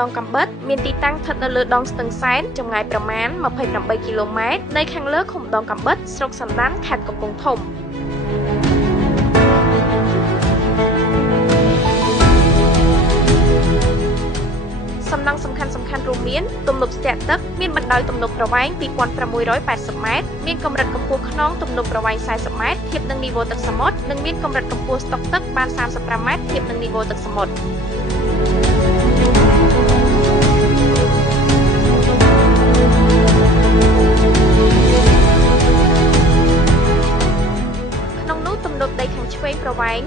ដងកំបិតមានទីតាំងស្ថិតនៅលើដងស្ទឹងសែនចម្ងាយប្រមាណ28គីឡូម៉ែត្រនៅខាងលើឃុំដងកំបិតស្រុកសណ្ដានខេត្តកំពង់ធំសំណង់សំខាន់រួមមានទំនប់ស្ទាក់ទឹកមានបណ្ដោយទំនប់ប្រវែង2680ម៉ែត្រមានកម្រិតកម្ពស់ខ្នងទំនប់ប្រវែង40ម៉ែត្រធៀបនឹងនីវ៉ូទឹកសមុទ្រនិងមានកម្រិតកម្ពស់ស្តុកទឹកបាន35ម៉ែត្រធៀបនឹងនីវ៉ូទឹកសមុទ្រទំនប់ដីខាងឆ្វេងប្រវែង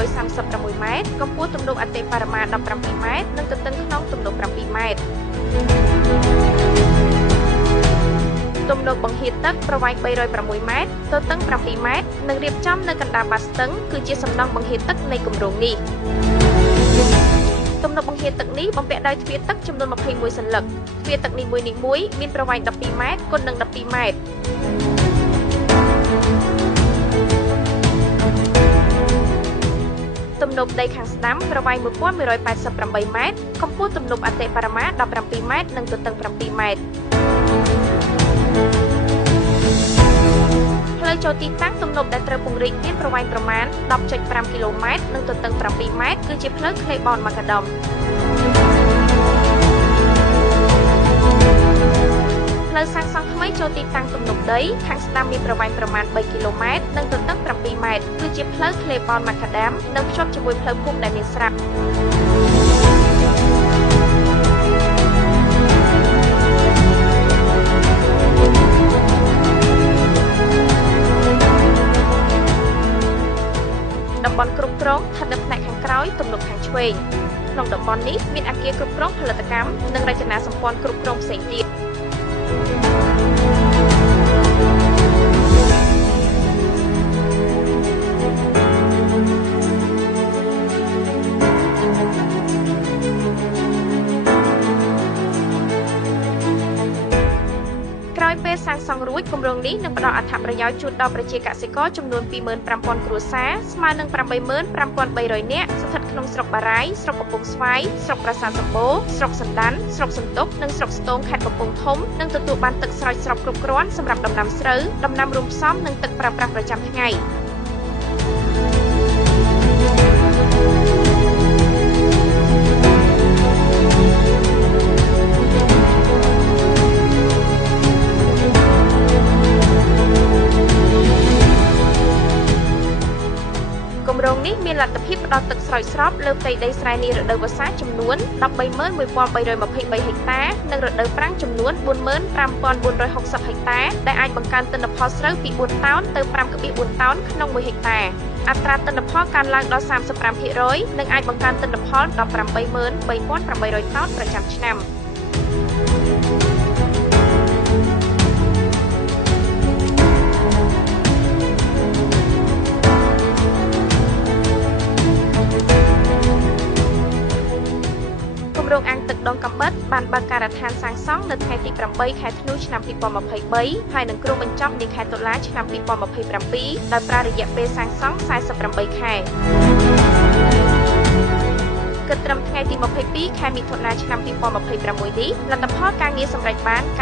1136ម៉ែត្រកម្ពស់ទំនប់អតិបរមា17ម៉ែត្រនិងទទឹងខ្នងទំនប់7ម៉ែត្រទំនប់បង្ហៀតទឹកប្រវែង306ម៉ែត្រទទឹង7ម៉ែត្រនិងរៀបចំនៅកណ្ដាលបាតស្ទឹងគឺជាសំណង់បង្ហៀតទឹកនៃគម្រោងនេះទំនប់បង្ហៀតទឹកនេះបំពាក់ដោយទ្វារទឹកចំនួន21សន្លឹកទ្វារទឹកនីមួយៗមានប្រវែង12ម៉ែត្រគុណនឹង12ម៉ែត្រទំនប់ដីខាងស្ដាំប្រវែង1188ម៉ែត្រកម្ពស់ទំនប់អតិបរមា17ម៉ែត្រនិងទទឹង7ម៉ែត្រផ្លូវចូលទីតាំងទំនប់ដែលត្រូវពង្រីកមានប្រវែងប្រមាណ 10.5 គីឡូម៉ែត្រនិងទទឹង7ម៉ែត្រគឺជាផ្លូវ Claiborne Macadamផ្លូវសាងសង់ថ្មីចូលទីតាំងទំនប់ដីខាងស្ដាំមានប្រវែងប្រមាណ3គីឡូម៉ែត្រនិងទទឹង7ម៉ែត្រគឺជាផ្លូវ Claiborne Macadam និងភ្ជាប់ជាមួយផ្លូវភូមិដែលមានស្រាប់តំបន់គ្រប់គ្រងស្ថិតនៅផ្នែកខាងក្រោយទំនប់ខាងឆ្វេងក្នុងតំបន់នេះមានអគារគ្រប់គ្រងផលិតកម្មនិងរចនាសម្ព័ន្ធគ្រប់គ្រងផ្សេងទៀតពេលសាងសង់រួចគម្រោងនេះនឹងផ្ដល់អត្ថប្រយោជន៍ជូនដល់ប្រជាកសិករចំនួន 25,000 គ្រួសារស្មើនឹង 85,300 នាក់ស្ថិតក្នុងស្រុកបារាយណ៍ស្រុកកំពង់ស្វាយស្រុកប្រាសាទសំបូរស្រុកសណ្ដានស្រុកសន្ទុកនិងស្រុកស្ទងខេត្តកំពង់ធំនិងទទួលបានទឹកស្រោចស្រពគ្រប់គ្រាន់សម្រាប់ដំណាំស្រូវដំណាំរួមផ្សំនិងទឹកប្រើប្រាស់ប្រចាំថ្ងៃគម្រោងនេះមានលទ្ធភាពផ្ដល់ទឹកស្រោចស្រពលើផ្ទៃដីស្រែនារដូវវស្សាចំនួន 131,323 ហិកតានិងរដូវប្រាំងចំនួន 45,460 ហិកតាដែលអាចបង្កើនទិន្នផលស្រូវពី4តោនទៅ 5,4 តោនក្នុង1ហិកតាអត្រាទិន្នផលកើនឡើងដល់ 35% និងអាចបង្កើនទិន្នផលដល់ 83,800 តោនប្រចាំឆ្នាំគម្រោងអាងទឹកដងកំបិតបានបើកការដ្ឋានសាងសង់នៅថ្ងៃទី8ខែធ្នូឆ្នាំ2023ហើយនឹងគ្រោងបញ្ចប់នាខែតុលាឆ្នាំ2027ដោយប្រើរយៈពេលសាងសង់48ខែគិតត្រឹមថ្ងៃទី22ខែមិថុនាឆ្នាំ2026នេះលទ្ធផលការងារសម្រេចបាន 93%